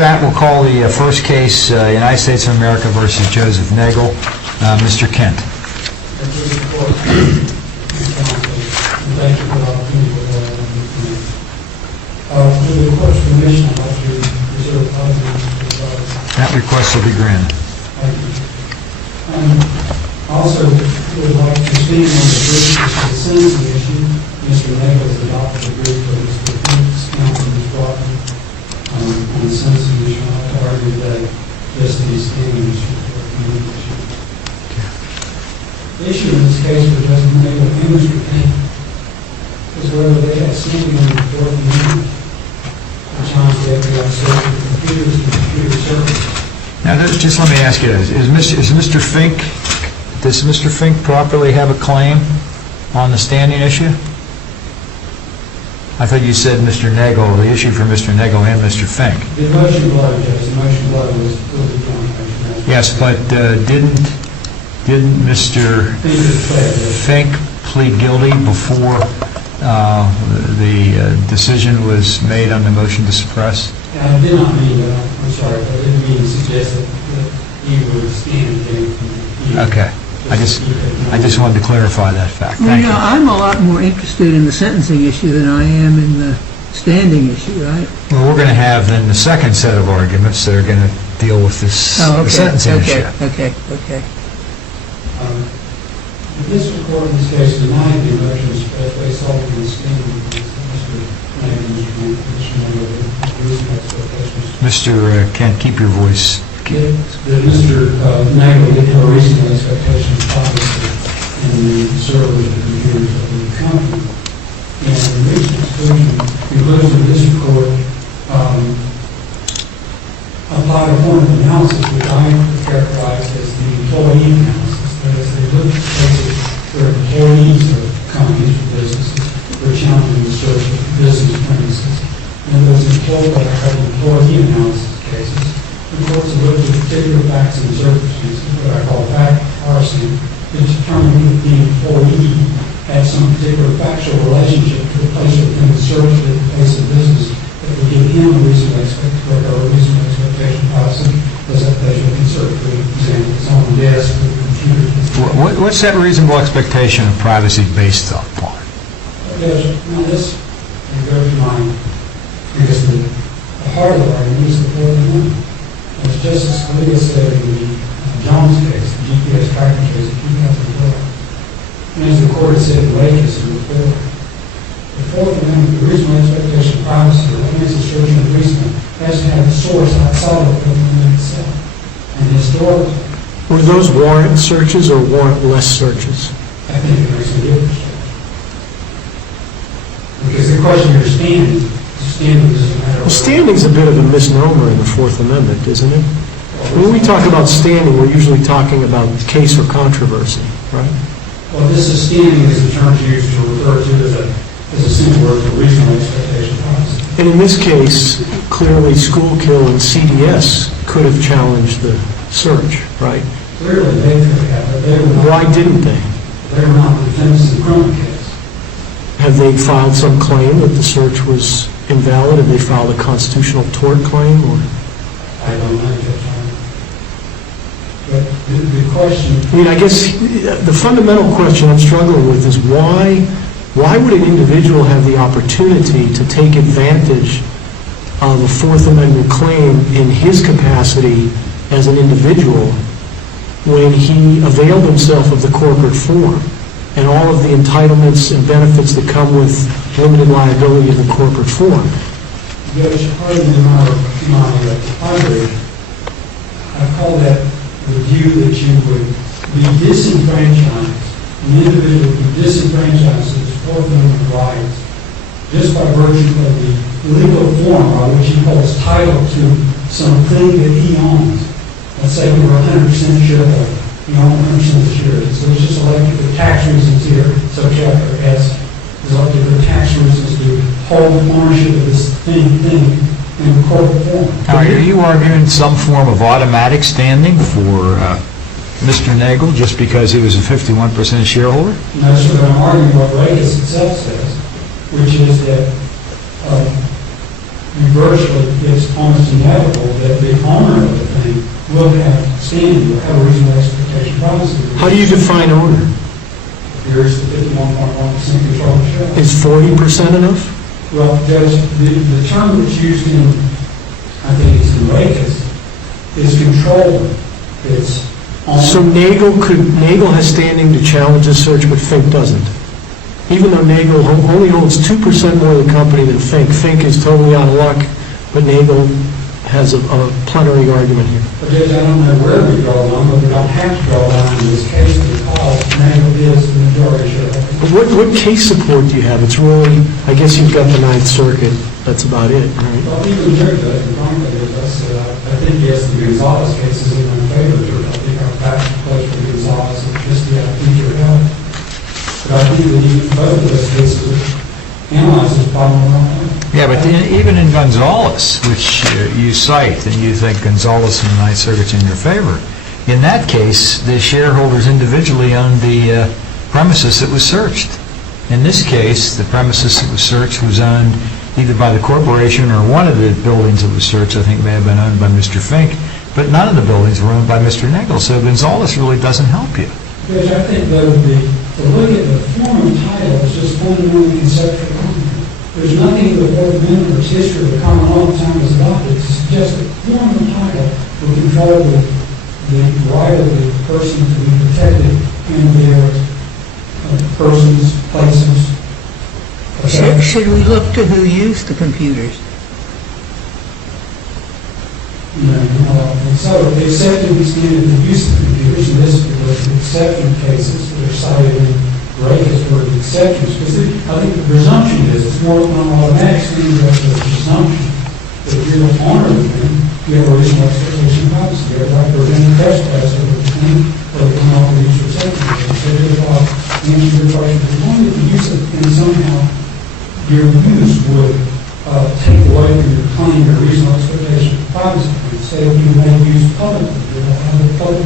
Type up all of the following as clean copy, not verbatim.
That will call the first case, United States of America versus Joseph Nagle. Mr. Kent. Thank you for the opportunity to go on the court's permission, I'd like to reserve 5 minutes. That request will be granted. Thank you. Also, would like to speak on the brief of the sentencing issue. Mr. Nagle has adopted a brief for Mr. Fink's counsel, Ms. Broughton, on the sentencing issue. I'd like to argue that just the standing issue for the issue. The issue in this case for Joseph Nagle and Mr. Fink is whether they had standing on the Fourth Amendment to challenge the FBI search of computers and computer servers. Now, just let me ask you this. Does Mr. Fink properly have a claim on the standing issue? I thought you said Mr. Nagle, the issue for Mr. Nagle and Mr. Fink. The motion blood, Judge, the motion blood was fully drawn. Yes, but didn't Mr. Fink plead guilty before the decision was made on the motion to suppress? I did not mean that. I'm sorry, but I didn't mean to suggest that he would stand again. Okay. I just wanted to clarify that fact. Well, Thank you. I'm a lot more interested in the sentencing issue than I am in the standing issue, right? Well, we're going to have then the second set of arguments that are going to deal with this the sentencing issue. Okay. The district court in this case denied the motion to suppress based on the standing of Mr. Kent, keep your voice. That Mr. Nagle did have a reasonable expectation of privacy in the servers and computers of the company. And the recent conclusion of this court applied a form of analysis which I characterize as the employee analysis. That is, they look at cases where employees of companies or businesses were challenging the search of business premises. And those employee analysis cases, the courts have looked at particular facts and circumstances, what I call fact parsing, to determine if the employee had some particular factual relationship to the place within the search of the place of business that would give him a reasonable expectation of privacy, as that place would conserve, for example, his own desk or computer. What's that reasonable expectation of privacy based upon? Yes, now this goes to my, because the heart of the argument is the Fourth Amendment. As Justice Scalia said in the Jones case, the GPS tracking case of 2012, and as the court said in Lakers in the Fourth Amendment, the reasonable expectation of privacy, or what makes a search unreasonable, has to have a source outside of the Fourth Amendment itself. And historically, were those warrant searches or warrantless searches? I think it makes a difference. Because the question you're standing is a matter of... Well, standing's a bit of a misnomer in the Fourth Amendment, isn't it? When we talk about standing, we're usually talking about case or controversy, right? Well, this is standing as a term used to refer to as a single word for reasonable expectation of privacy. And in this case, clearly Schuylkill and CDS could have challenged the search, right? Clearly they could have, but they were not... Why didn't they? They were not the defendants in the criminal case. Have they filed some claim that the search was invalid? Have they filed a constitutional tort claim? Or? I don't know, Judge. But the question... I mean, I guess the fundamental question I'm struggling with is why would an individual have the opportunity to take advantage of a Fourth Amendment claim in his capacity as an individual when he availed himself of the corporate form and all of the entitlements and benefits that come with limited liability in the corporate form? Judge, part of my library, I call that the view that you would be disenfranchised, an individual would be disenfranchised of his Fourth Amendment rights just by virtue of the legal form by which he holds title to something that he owns. Let's say we were 100% shareholder. You own 100% of the shares. So it's just elected for tax reasons here. So Chapter S is elected for tax reasons to hold ownership of this thing in the corporate form. Now, are you arguing some form of automatic standing for Mr. Nagle just because he was a 51% shareholder? No, sir, but I'm arguing what Vegas itself says, which is that Conversely, it's almost inevitable that the owner of the thing will have standing, will have a reasonable expectation of privacy. How do you define owner? Here's the 51.1% control of the show. Is 40% enough? Well, Judge, the term that's used in, I think it's in Racus, is control. It's owner. So Nagle has standing to challenge the search, but Fink doesn't. Even though Nagle only holds 2% more of the company than Fink. Fink is totally out of luck, but Nagle has a plenary argument here. But Judge, I don't know where we draw the line, but we don't have to draw the line in this case because Nagle is the majority shareholder. But what case support do you have? It's really, I guess you've got the Ninth Circuit. That's about it, right? Well, even there, Judge, and frankly, as I said, I think yes, the Gonzalez case is in my favor. I think our back place for Gonzalez is just the future health. But I think that even both of those cases analyze this problem wrong. Yeah, but even in Gonzalez, which you cite, and you think Gonzalez and the Ninth Circuit's in your favor, in that case, the shareholders individually owned the premises that was searched. In this case, the premises that was searched was owned either by the corporation or one of the buildings that was searched, I think may have been owned by Mr. Fink, but none of the buildings were owned by Mr. Nagle, so Gonzalez really doesn't help you. Judge, I think though to look at the form and title is just fundamentally conceptual. There's nothing in the Fourth Amendment or history of the common law at the time was adopted to suggest that form and title will control the right of the person to be protected in their persons, places. Should we look to who used the computers? And so the accepted standard of use of computers, and this was the exception cases that are cited in Racus for the exceptions, because I think the presumption is it's more than an automatic standard of the presumption that if you're the owner of the thing, you have a reasonable expectation of privacy. You have the right to prevent the trespass of the thing, or the come off of these receptions. So if I answer your question, if you wanted to use it, and somehow your use would take away from your claim your reasonable expectation of privacy. Say if you may use publicly,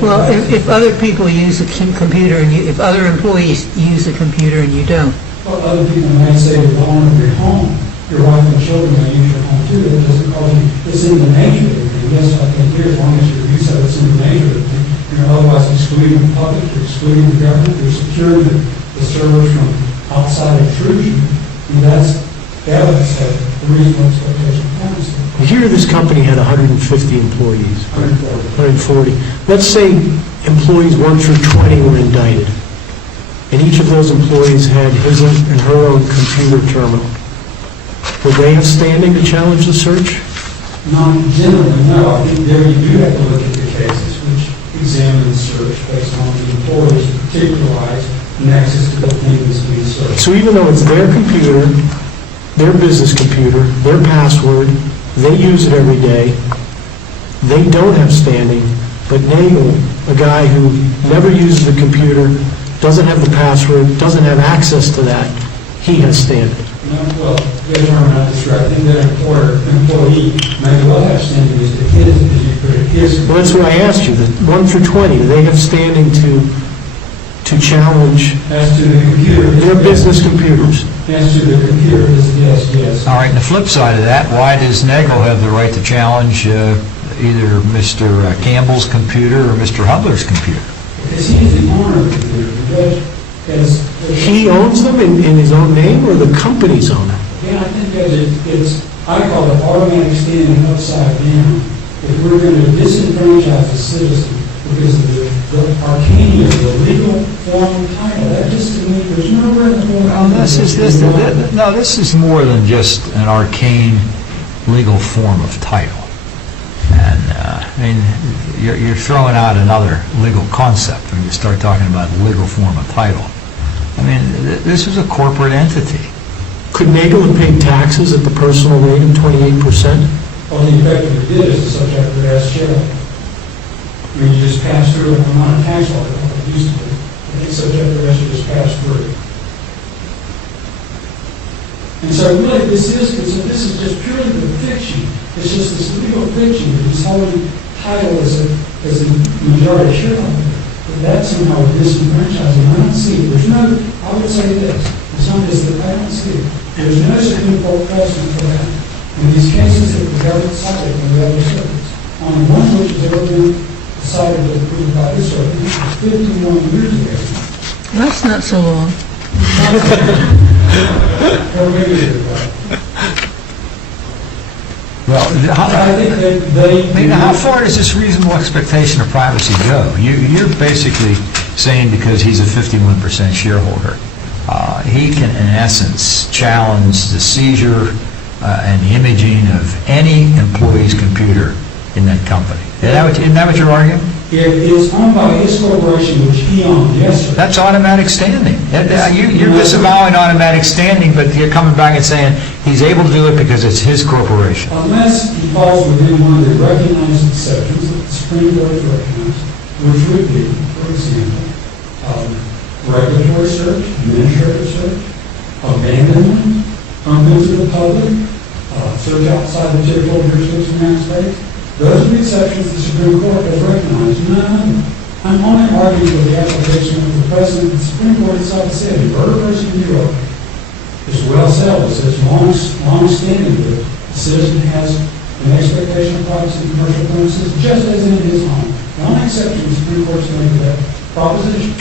Well, if other people use the computer, and if other employees use the computer and you don't. Well, other people may say the owner of your home, your wife and children may use your home too. That doesn't cause you. It's in the nature of the thing. Yes, I think here, as long as your use of it's in the nature of the thing, you're otherwise excluding the public, you're excluding the government, you're securing the servers from outside intrusion. And that's evidence of the reasonable expectation of privacy. Here, this company had 150 employees. 140. Let's say employees 1 through 20 were indicted, and each of those employees had his and her own computer terminal. Would they have standing to challenge the search? Not generally, no. I think there you do have to look at the cases which examine the search based on the employee's particularized nexus to the thing that's being searched. So even though it's their computer, their business computer, their password, they use it every day, they don't have standing, but Nagle, a guy who never uses the computer, doesn't have the password, doesn't have access to that, he has standing. No, well, Judge Herman, that's right. I think that employee may well have standing as the his, as you put it, his. Well, that's what I asked you, the 1 through 20, do they have standing to challenge As to the computer. their business computers? As to the computer, yes. All right, and the flip side of that, why does Nagle have the right to challenge either Mr. Campbell's computer or Mr. Hubler's computer? Because he is the owner of the computer. The judge has... He owns them in his own name, or the company's own them? Yeah, I think that it's, I call it automatic standing upside down. If we're going to disenfranchise a citizen because of the arcane of the legal form title, that just to me, there's no reason. Well, this is more than just an arcane legal form of title. And, I mean, you're throwing out another legal concept when you start talking about legal form of title. I mean, this is a corporate entity. Could Nagle have paid taxes at the personal rate of 28%? Well, the effect of it is the subject of the share. I mean, you just pass through it, I'm not a tax lawyer, like it used to be. I think subject of the you just pass through. And so really, this is just purely the fiction. It's just this legal fiction that he's holding title as a majority shareholder. But that somehow would disenfranchise him. I don't see it. There's no, I would say this. It's not just that I don't see it. There's no Supreme Court precedent for that. In these cases, it was ever cited in the other circuits. Only one which has ever been decided to approve by this circuit, which was 51 years ago. That's not so long. Or maybe it was. Well, I think that they... how far does this reasonable expectation of privacy go? You're basically saying because he's a 51% shareholder, he can, in essence, challenge the seizure and the imaging of any employee's computer in that company. Isn't that what you're arguing? It is owned by his corporation, which he owns, yes, sir. That's automatic standing. You're disavowing automatic standing, but you're coming back and saying he's able to do it because it's his corporation. Unless he falls within one of the recognized exceptions that the Supreme Court has recognized, which would be, for example, regulatory search, administrative search, abandonment, unbeknownst to the public, search outside the territorial jurisdiction of the United States. Those are the exceptions the Supreme Court has recognized. I'm only arguing for the application of the precedent the Supreme Court itself said. In Burger v. New York, it's well settled. It says long-standing that the citizen has an expectation of privacy in commercial premises, just as in his home. The only exception the Supreme Court's made to that proposition,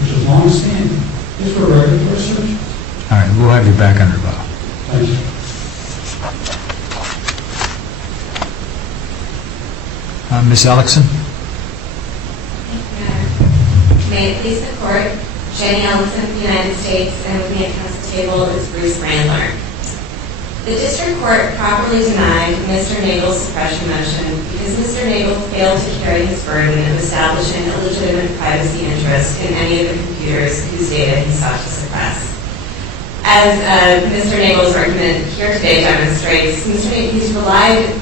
which is long-standing, is for regulatory search. All right, we'll have you back under law. Thank you. Ms. Ellickson? May it please the Court, Jenny Ellison of the United States, and with me at council table is Bruce Randler. The District Court properly denied Mr. Nagle's suppression motion because Mr. Nagle failed to carry his burden of establishing a legitimate privacy interest in any of the computers whose data he sought to suppress. As Mr. Nagle's argument here today demonstrates, he's relied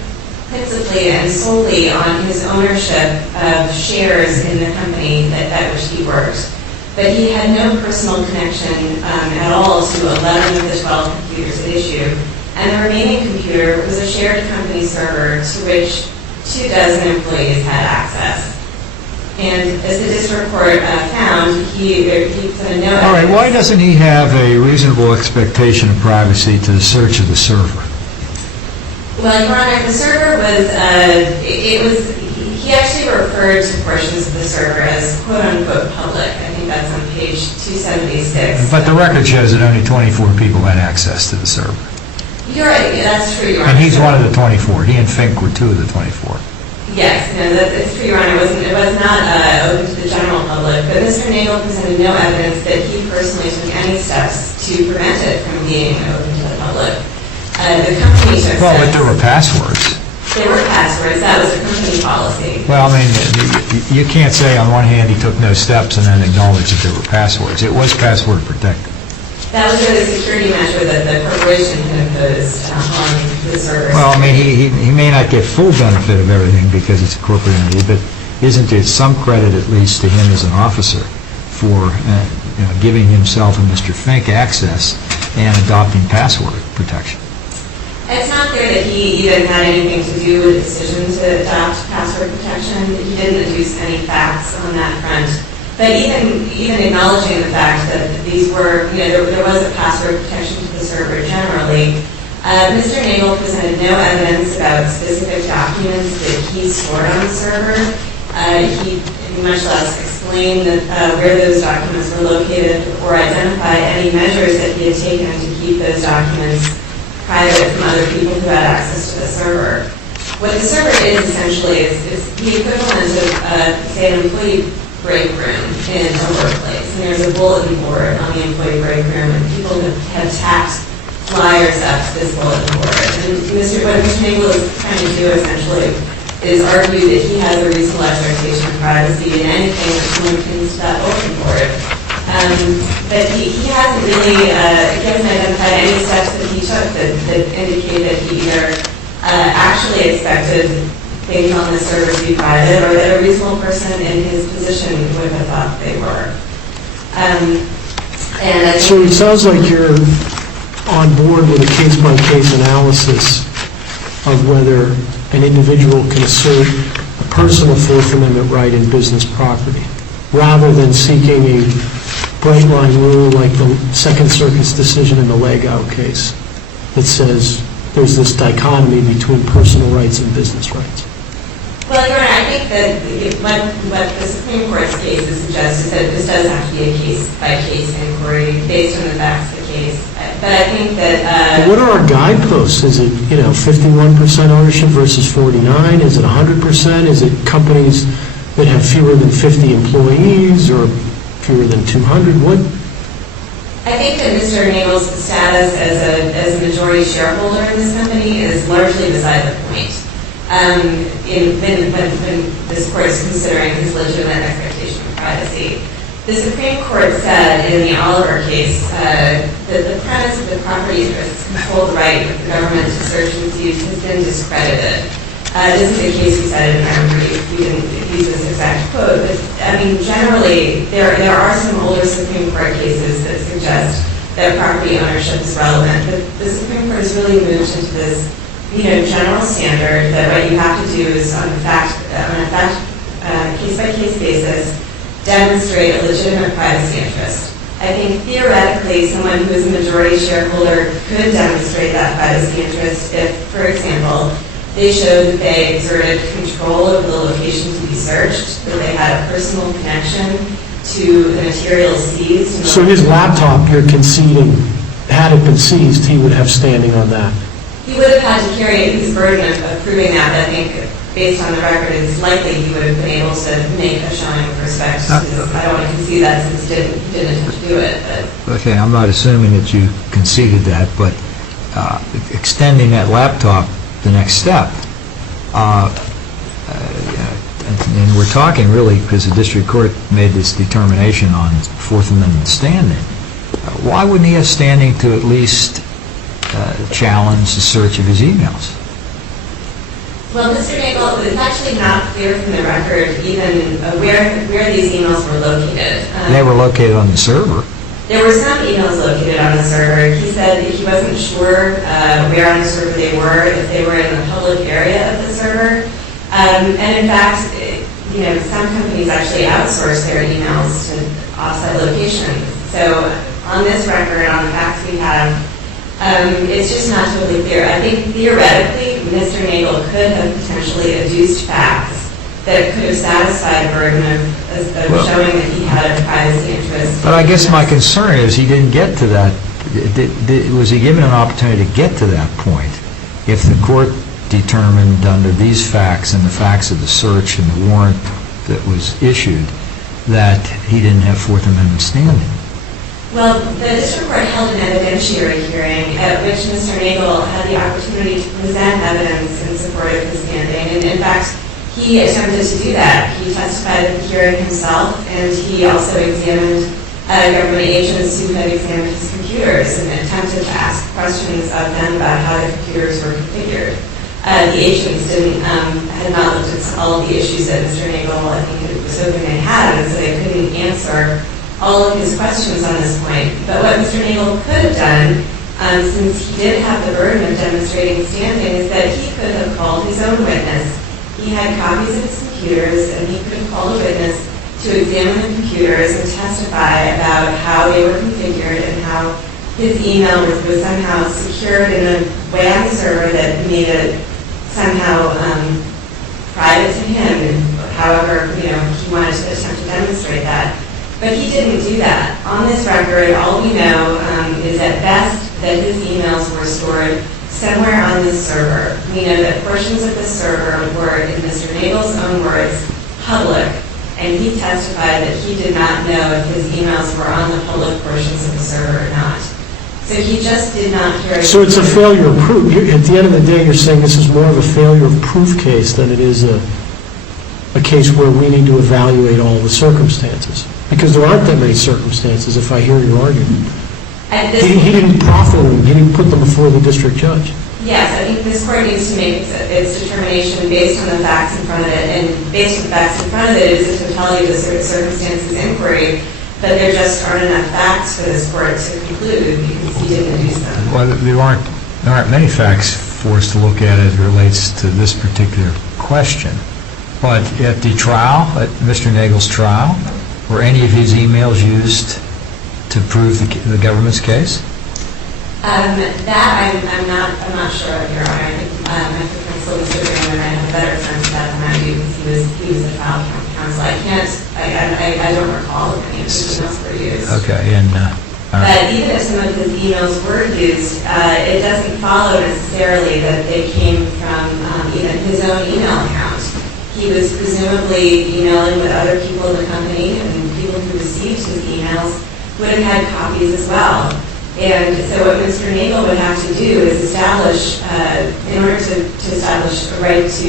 principally and solely on his ownership of shares in the company at which he worked. But he had no personal connection at all to 11 of the 12 computers at issue. And the remaining computer was a shared company server to which 24 employees had access. And as the District Court found, he put a note... All right, why doesn't he have a reasonable expectation of privacy to the search of the server? Well, Your Honor, the server he actually referred to portions of the server as quote-unquote public. I think that's on page 276. But the record shows that only 24 people had access to the server. You're right, that's true, Your Honor. And he's one of the 24. He and Fink were two of the 24. Yes, no, that's true, Your Honor. It was not open to the general public, but Mr. Nagle presented no evidence that he personally took any steps to prevent it from being open to the public. The company took steps. Well, but there were passwords. There were passwords. That was a company policy. Well, I mean, you can't say on one hand he took no steps and then acknowledge that there were passwords. It was password protected. That was the security measure that the corporation had imposed on the server. Well, I mean, he may not get full benefit of everything because it's a corporate entity, but isn't there some credit at least to him as an officer for giving himself and Mr. Fink access and adopting password protection? It's not clear that he even had anything to do with the decision to adopt password protection. He didn't deduce any facts on that front. But even acknowledging the fact that these were, there was a password protection to the server generally, Mr. Nagle presented no evidence about specific documents that he stored on the server. He much less explained where those documents were located or identify any measures that he had taken to keep those documents private from other people who had access to the server. What the server is essentially is the equivalent of, say, an employee break room in a workplace. And there's a bulletin board on the employee break room, and people have tacked flyers up to this bulletin board. And what Mr. Nagle is trying to do essentially is argue that he has a reasonable expectation of privacy in anything that someone pins to that bulletin board. But he hasn't really identified any steps that he took that indicate that he either actually expected things on the server to be private or that a reasonable person in his position would have thought they were. So it sounds like you're on board with a case-by-case analysis of whether an individual can assert a personal Fourth Amendment right in business property, rather than seeking a bright-line rule like the Second Circuit's decision in the Lego case that says there's this dichotomy between personal rights and business rights. Well, Your Honor, I think that what the Supreme Court's cases suggest is that this does have to be a case-by-case inquiry based on the facts of the case. But I think that... But what are our guideposts? Is it, 51% ownership versus 49? Is it 100%? Is it companies that have fewer than 50 employees or fewer than 200? What? I think that Mr. Nagle's status as a majority shareholder in this company is largely beside the point. When this Court is considering his legitimate expectation of privacy. The Supreme Court said in the Oliver case that the premise of the property interests control the right of the government to search and seize has been discredited. This is a case we cited in our brief. We didn't use this exact quote, but generally there are some older Supreme Court cases that suggest that property ownership is relevant. But the Supreme Court has really moved into this general standard that what you have to do is on a case-by-case basis demonstrate a legitimate privacy interest. I think theoretically someone who is a majority shareholder could demonstrate that privacy interest if, for example, they showed that they exerted control over the location to be searched, that they had a personal connection to the materials seized. So his laptop, you're conceding, had it been seized, he would have standing on that? He would have had to carry his burden of proving that. I think, based on the record, it's likely he would have been able to make a showing with respect to this. I don't want to concede that since he didn't have to do it. But. Okay, I'm not assuming that you conceded that, but extending that laptop the next step, and we're talking really because the district court made this determination on Fourth Amendment standing. Why wouldn't he have standing to at least challenge the search of his emails? Well, Mr. Nagle, it's actually not clear from the record even where these emails were located. They were located on the server. There were some emails located on the server. He said that he wasn't sure where on the server they were, if they were in the public area of the server. And in fact, some companies actually outsource their emails to offsite locations. So on this record, on the facts we have, it's just not totally clear. I think theoretically, Mr. Nagle could have potentially adduced facts that could have satisfied the burden of showing that he had a privacy interest. But I guess my concern is he didn't get to that. Was he given an opportunity to get to that point if the court determined under these facts and the facts of the search and the warrant that was issued that he didn't have Fourth Amendment standing? Well, the district court held an evidentiary hearing at which Mr. Nagle had the opportunity to present evidence in support of his standing. And in fact, he attempted to do that. He testified at the hearing himself, and he also examined government agents who had examined his computers and attempted to ask questions of them about how the computers were configured. The agents had not looked at all of the issues that Mr. Nagle, I think, was hoping they had, and so they couldn't answer all of his questions on this point. But what Mr. Nagle could have done, since he did have the burden of demonstrating standing, is that he could have called his own witness. He had copies of his computers, and he could have called a witness to examine the computers and testify about how they were configured and how his email was somehow secured in a way on the server that made it somehow private to him. However, he wanted to attempt to demonstrate that. But he didn't do that. On this record, all we know is at best that his emails were stored somewhere on this server. We know that portions of the server were, in Mr. Nagle's own words, public, and he testified that he did not know if his emails were on the public portions of the server or not. So he just did not carry... So it's a failure of proof. At the end of the day, you're saying this is more of a failure of proof case than it is a case where we need to evaluate all the circumstances. Because there aren't that many circumstances, if I hear your argument. He didn't proffer them. He didn't put them before the district judge. Yes, I think this court needs to make its determination based on the facts in front of it. And based on the facts in front of it is the totality of the circumstances inquiry. But there just aren't enough facts for this court to conclude because he didn't do them. Well, there aren't many facts for us to look at as it relates to this particular question. But at the trial, at Mr. Nagle's trial, were any of his emails used to prove the government's case? That I'm not sure of, Your Honor. I think my counsel, Mr. Graham, and I have a better sense of that than I do because he was a trial counsel. I don't recall if any of his emails were used. Okay, and, all right. But even if some of his emails were used, it doesn't follow necessarily that they came from even his own email account. He was presumably emailing with other people in the company, and people who received his emails would have had copies as well. And so what Mr. Nagle would have to do is establish, in order to establish a right to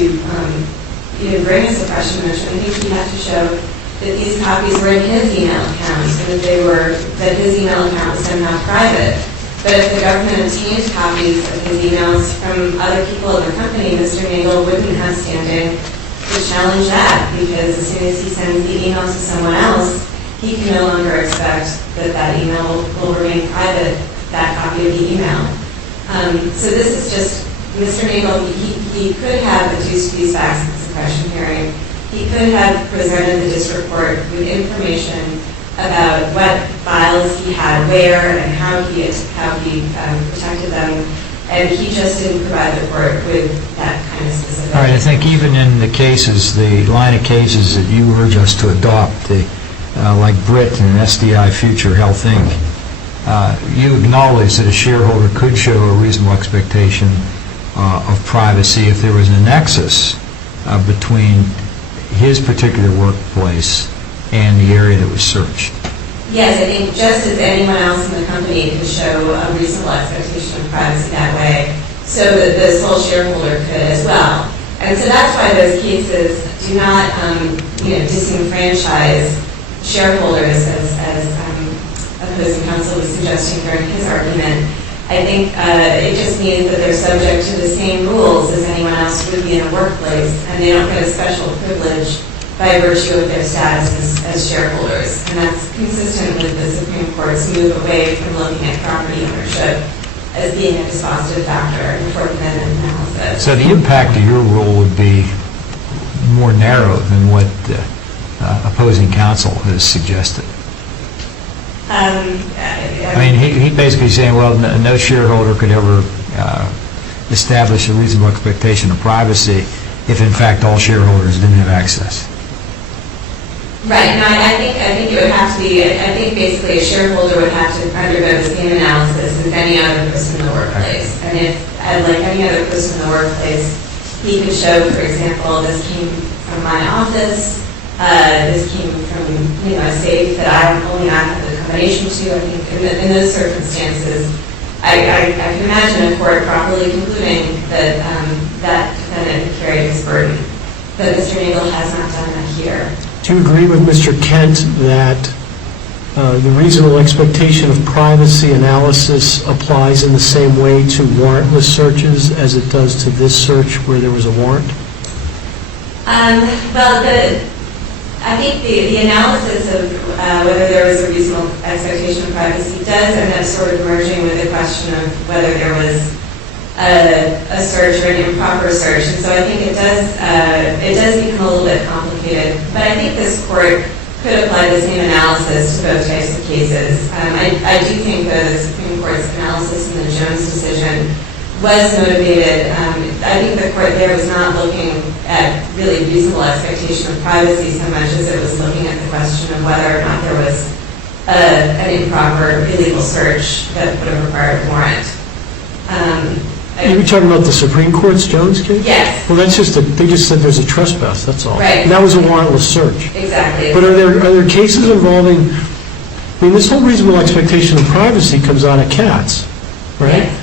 even bring a suppression motion, I think he'd have to show that these copies were in his email account and that his email account was somehow private. But if the government obtained copies of his emails from other people in the company, Mr. Nagle wouldn't have standing to challenge that, because as soon as he sends the email to someone else, he can no longer expect that email will remain private, that copy of the email. So this is just, Mr. Nagle, he could have adduced these facts at the suppression hearing. He could have presented the district court with information about what files he had where and how he protected them, and he just didn't provide the court with that kind of specific. All right, I think even in the cases, the line of cases that you urge us to adopt, like Brit and SDI Future Health Inc., you acknowledge that a shareholder could show a reasonable expectation of privacy if there was a nexus between his particular workplace and the area that was searched. Yes, I think just as anyone else in the company could show a reasonable expectation of privacy that way, so that the sole shareholder could as well. And so that's why those cases do not disenfranchise shareholders, as opposing counsel was suggesting during his argument. I think it just means that they're subject to the same rules as anyone else would be in a workplace, and they don't get a special privilege by virtue of their status as shareholders. And that's consistent with the Supreme Court's move away from looking at property ownership as being a dispositive factor in Fourth Amendment analysis. So the impact of your rule would be more narrow than what opposing counsel has suggested. I mean, he basically saying, well, no shareholder could ever establish a reasonable expectation of privacy if, in fact, all shareholders didn't have access. Right. No, I think it would have to be. I think basically a shareholder would have to undergo the same analysis as any other person in the workplace. And if, like any other person in the workplace, he could show, for example, this came from my office. This came from a safe that I only have the combination to. I think in those circumstances, I can imagine a court properly concluding that that defendant carried his burden. But Mr. Nagle has not done that here. Do you agree with Mr. Kent that the reasonable expectation of privacy analysis applies in the same way to warrantless searches as it does to this search where there was a warrant? Well, I think the analysis of whether there was a reasonable expectation of privacy does end up sort of merging with the question of whether there was a search or an improper search. And so I think it does become a little bit complicated. But I think this court could apply the same analysis to both types of cases. I do think the Supreme Court's analysis in the Jones decision was motivated. I think the court there was not looking at really reasonable expectation of privacy so much as it was looking at the question of whether or not there was an improper illegal search that would have required a warrant. You were talking about the Supreme Court's Jones case? Yes. Well, that's just they just said there's a trespass, that's all. Right. And that was a warrantless search. Exactly. But are there cases involving, I mean, this whole reasonable expectation of privacy comes out of Katz, right? Yes.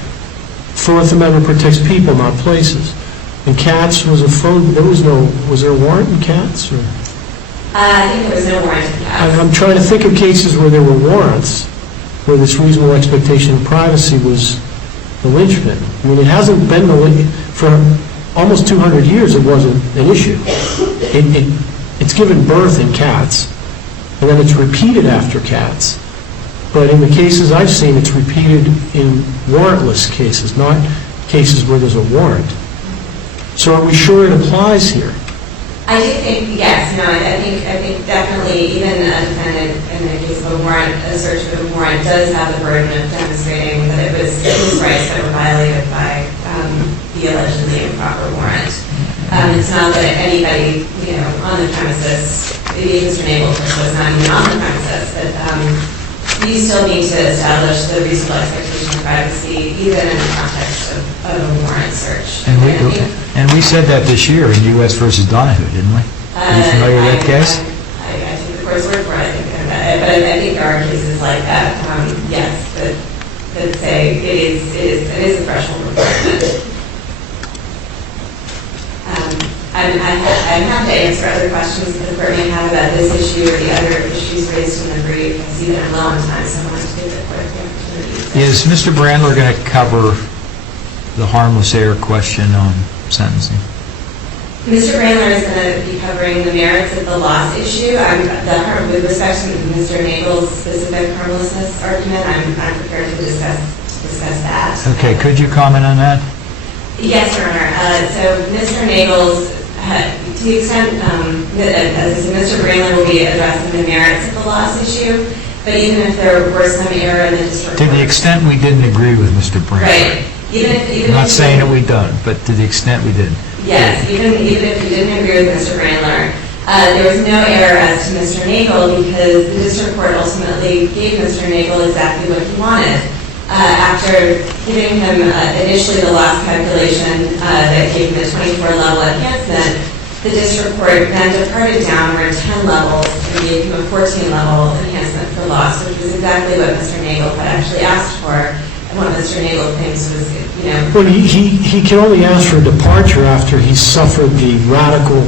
Fourth Amendment protects people, not places. And Katz was a phone, was there a warrant in Katz? Or? I think there was no warrant in Katz. I'm trying to think of cases where there were warrants, where this reasonable expectation of privacy was the linchpin. I mean, it hasn't been for almost 200 years it wasn't an issue. It's given birth in Katz, and then it's repeated after Katz. But in the cases I've seen, it's repeated in warrantless cases, not cases where there's a warrant. So are we sure it applies here? I do think, yes, no, I think definitely even a defendant in the case of a warrant, a search of a warrant does have the burden of demonstrating that it was his rights that were violated by the allegedly improper warrant. It's not that anybody, on the premises, maybe Mr. Nagle was not even on the premises, but you still need to establish the reasonable expectation of privacy even in the context of a warrant search. And we said that this year in U.S. versus Donahue, didn't we? Are you familiar with that case? I think the court's word for it, but I think there are cases like that, yes, that say it is a threshold requirement. I'm happy to answer other questions that the court may have about this issue or the other issues raised in the brief. I see that I'm low on time, so I want to give the court the opportunity. Is Mr. Brandler going to cover the harmless error question on sentencing? Mr. Brandler is going to be covering the merits of the loss issue. With respect to Mr. Nagle's specific harmlessness argument, I'm prepared to discuss that. Okay, could you comment on that? Yes, Your Honor. So Mr. Nagle's, to the extent, as Mr. Brandler will be addressing the merits of the loss issue, but even if there were some error in the district To court. the extent we didn't agree with Mr. Brandler. Right. Even I'm not if saying that we don't, but to the extent we did. Yes, even if you didn't agree with Mr. Brandler, there was no error as to Mr. Nagle because the district court ultimately gave Mr. Nagle exactly what he wanted. After giving him initially the loss calculation that gave him a 24-level enhancement, the district court then departed downward 10 levels and gave him a 14-level enhancement for loss, which was exactly what Mr. Nagle had actually asked for. And what Mr. Nagle thinks was, Well, he can only ask for a departure after he suffered the radical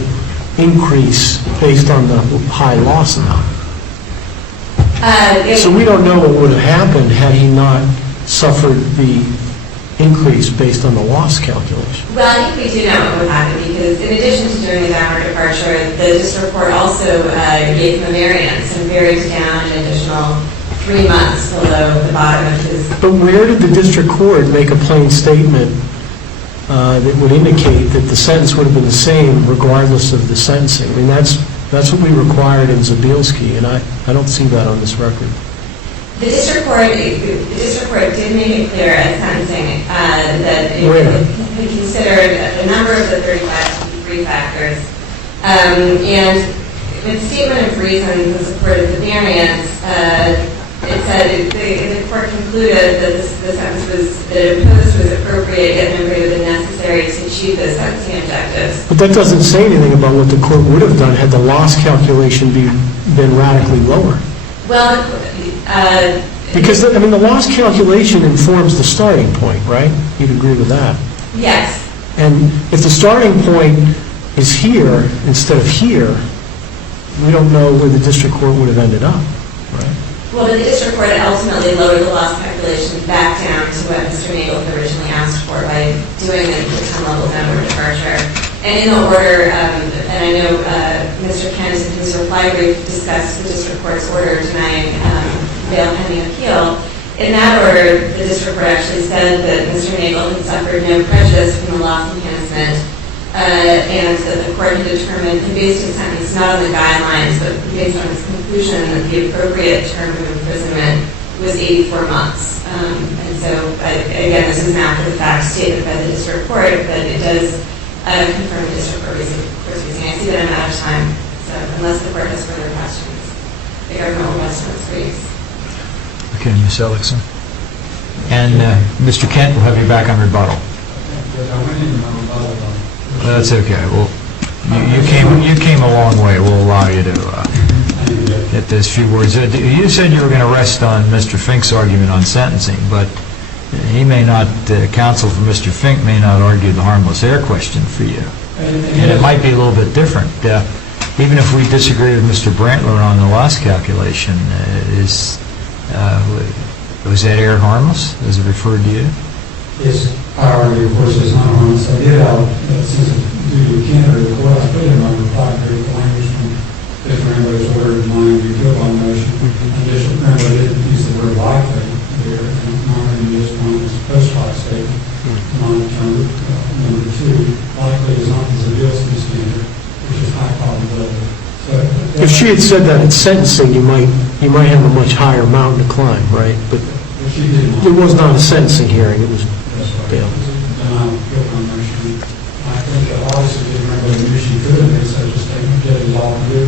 increase based on the high loss amount. So we don't know what would have happened had he not suffered the increase based on the loss calculation. Well, I think we do know what would happen because in addition to doing the downward departure, the district court also gave him a variance and varied down an additional 3 months below the bottom of his... But where did the district court make a plain statement that would indicate that the sentence would have been the same regardless of the sentencing? I mean, that's what we required in Zabielski, and I don't see that on this record. The district court did make it clear at sentencing that it had considered a number of the 35 factors, and in the statement of reasons in support of the variance, it said the court concluded that the sentence that it imposed was appropriate yet no greater than necessary to achieve the sentencing objectives. But that doesn't say anything about what the court would have done had the loss calculation been radically lower. Well, because, I mean, the loss calculation informs the starting point, right? You'd agree with that. yes. And if the starting point is here instead of here, we don't know where the district court would have ended up, right? Well, the district court ultimately lowered the loss calculation back down to what Mr. Nagle had originally asked for by doing the 10-level downward departure. And in the order, and I know Mr. Kent in his reply brief discussed the district court's order denying bail pending appeal. In that order, the district court actually said that Mr. Nagle had suffered no prejudice from the loss enhancement, and that the court had determined, and based his sentence not on the guidelines, but based on its conclusion that the appropriate term of imprisonment was 84 months. And so, again, this is an after-the-fact statement by the district court, but it does confirm the district court's reasoning. I see that I'm out of time, so unless the court has further questions, the government will rest on its briefs. Okay, Ms. Ellickson. And Mr. Kent, we'll have you back on rebuttal. That's okay. Well, you came a long way. We'll allow you to get those few words. You said you were going to rest on Mr. Fink's argument on sentencing, but he may not, counsel for Mr. Fink may not argue the harmless error question for you. And it might be a little bit different. Even if we disagree with Mr. Brandler on the loss calculation, was that error harmless? Was it referred to you? Yes, I argue, of course, it's not harmless. I did out, since due to Canada, the court, I put in my reply brief language from Mr. Brandler's order denying the appeal by motion. Mr. Brandler didn't use the word likely there, and not only just on his post-trial statement. Number two, likely is not the Zabielski standard, which is high If she had said that at sentencing, you might have a much higher mountain to climb, right? But But she did not. it was not a sentencing hearing, it was That's right. bail. Denial of guilt on motion. I think that obviously didn't remember she could have made such a statement, judges all do.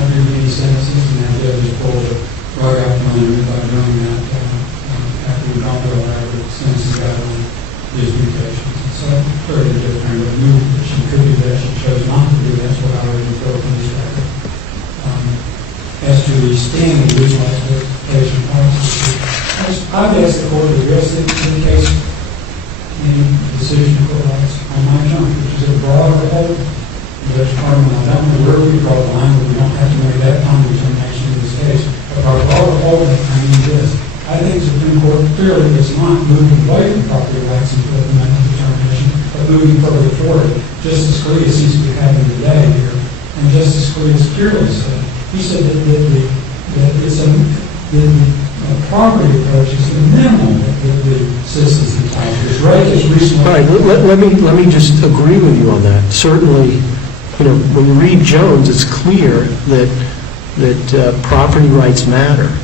I've been many sentences, and that judge just pulled the rug out from under me by doing that, after we don't know whatever sentences got on his mutations. And so, clearly different, but knew that she could do that, she chose not to do that, that's what I would infer from this record. As to the standing regional expectation policy, I've asked the court to address it in the case, in the decision of court rights on my term, which is a broader whole. Judge Carmen, I don't know where we draw the line, but we don't have to make that kind of determination in this case. But our broader whole, I mean this, I think the Supreme Court clearly is not moving away from property rights and fundamental determination, but moving further toward it. Justice Scalia seems to be having today here, and Justice Scalia clearly said, he said that the property approach is the minimum that the citizens entitled to. His right is reasonable. All right, let me just agree with you on that. Certainly, when you read Jones, it's clear that property rights matter.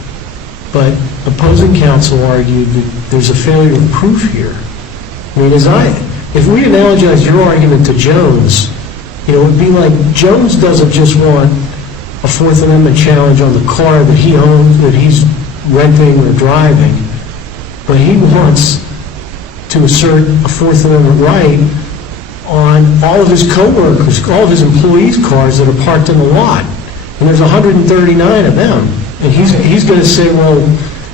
But opposing counsel argued that there's a failure of proof here. I mean, if we analogize your argument to Jones, it would be like Jones doesn't just want a Fourth Amendment challenge on the car that he owns, that he's renting or driving, but he wants to assert a Fourth Amendment right on all of his co-workers, all of his employees' cars that are parked in the lot. And there's 139 of them. And he's going to say, well,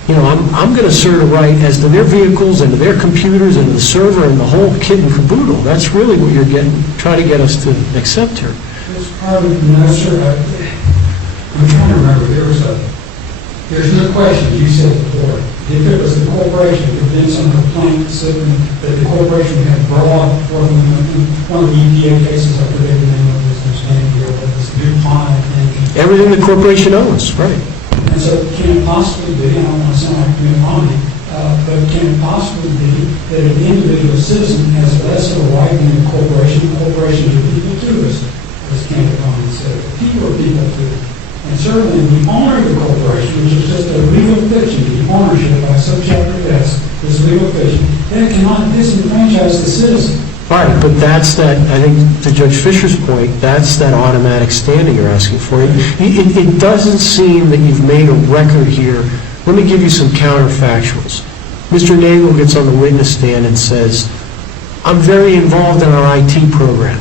I'm going to assert a right as to their vehicles and to their computers and to the server and the whole kit and caboodle. That's really what you're trying to get us to accept here. It's probably, no, sir. I'm trying to remember. There's no question, you said before, if it was the corporation, if there'd been some complaint that the corporation had brought one of the EPA cases, I forget the name of this, understanding here, but this DuPont and Everything the corporation owns, right. and so can it possibly be, I don't want to sound like community, but can it possibly be that an individual citizen has less of a right than the corporation are people too, as Kenneth Conley said. People are people too. And certainly the owner of the corporation, which is just a legal fiction, the ownership by subchapter S, this legal fiction, that cannot disenfranchise the citizen. All right, but that's that, I think, to Judge Fisher's point, that's that automatic standing you're asking for. It doesn't seem that you've made a record here. Let me give you some counterfactuals. Mr. Nagle gets on the witness stand and says, I'm very involved in our IT program.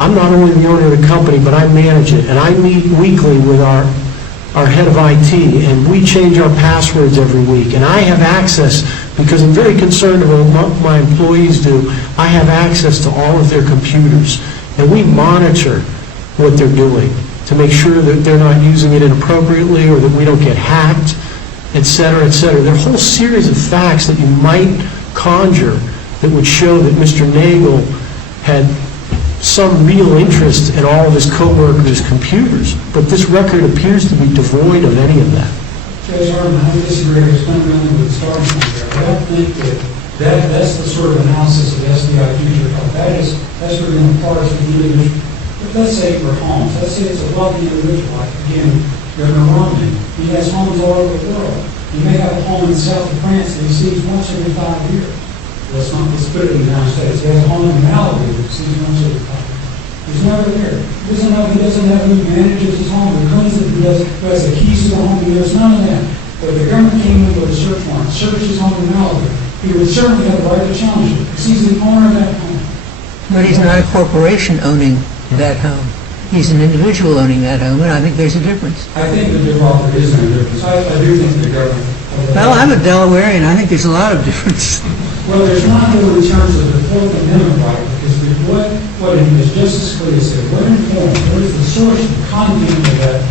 I'm not only the owner of the company, but I manage it, and I meet weekly with our head of IT, and we change our passwords every week, and I have access, because I'm very concerned about what my employees do, I have access to all of their computers, and we monitor what they're doing to make sure that they're not using it inappropriately or that we don't get hacked, et cetera, et cetera. There are a whole series of facts that you might conjure that would show that Mr. Nagle had some real interest in all of his co-workers' computers, but this record appears to be devoid of any of that. Judge Hartman, I disagree fundamentally with the starting point there. I don't think that's the sort of analysis of SDI future code. That's really in the parts of the individual. But let's say for homes, let's say it's a wealthy individual, like, again, Governor Romney. He has homes all over the world. He may have a home in the south of France that he sees once every 5 years. Let's put it in the United States. He has a home in Malibu that he sees once every 5 years. He's never there. He doesn't know who manages his home, who cleans it, who has the keys to the home. There's none of that. But if the government came in with a search warrant, searched his home in Malibu, he would certainly have the right to challenge it, because he's the owner of that home. But he's not a corporation owning that home. He's an individual owning that home, and I think there's a difference. I think that there is no difference. I do think the government... Well, I'm a Delawarean. I think there's a lot of difference. Well, there's not really in terms of the Fourth Amendment right, because what as Justice Scalia said, what is the source of the content of that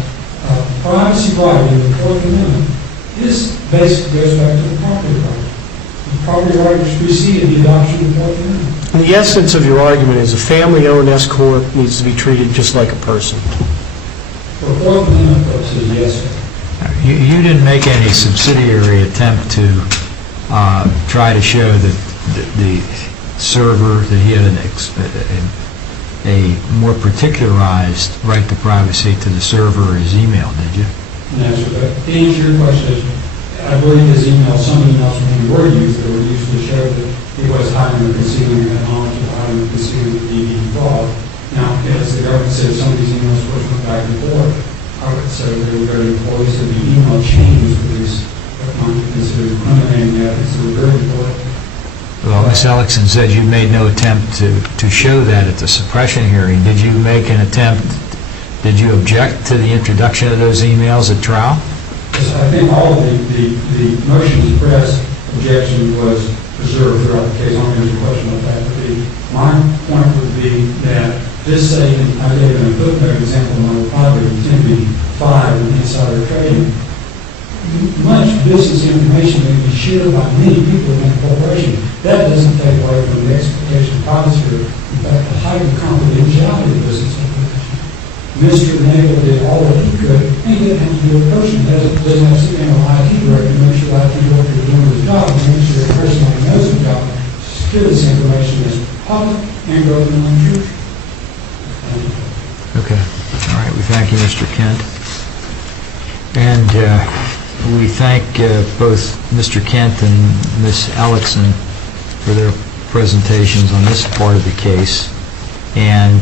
privacy right in the Fourth Amendment? This basically goes back to the property right. The property right which preceded the adoption of the Fourth Amendment. And the essence of your argument is a family-owned S corp needs to be treated just like a person. For Fourth Amendment purposes, yes, sir. You didn't make any subsidiary attempt to try to show that the server, that he had an a more particularized right to privacy to the server or his email, did you? And that's what, to answer your question, I believe his email, some emails from him were used that were used to show that he was hiding or concealing, had knowledge of hiding or concealing the fraud. Now, as the government said, some of these emails were from back and forth. I would say they were very employees of the email chains for these, what might be considered incriminating ethics, that were very important. Well, Ms. Ellickson said you made no attempt to show that at the suppression hearing. Did you make an attempt, did you object to the introduction of those emails at trial? Because I think all of the motion to press objection was preserved throughout the case. I don't answer your question about that. But my point would be that this statement, I gave an footnote example in my reply, 10b-5 in insider trading. Much business information may be shared by many people in a corporation. That doesn't take away from the expectation of privacy. In fact, the heightened confidentiality of business information. Mr. Nagle did all that he could, and he didn't have to be a person. Doesn't have to be an IT director to make sure the IT director is doing his job, and make sure the person who knows the job secure this information is public and goes in the future. Okay. All right. We thank you, Mr. Kent. And we thank both Mr. Kent and Ms. Ellickson for their presentations on this part of the case. And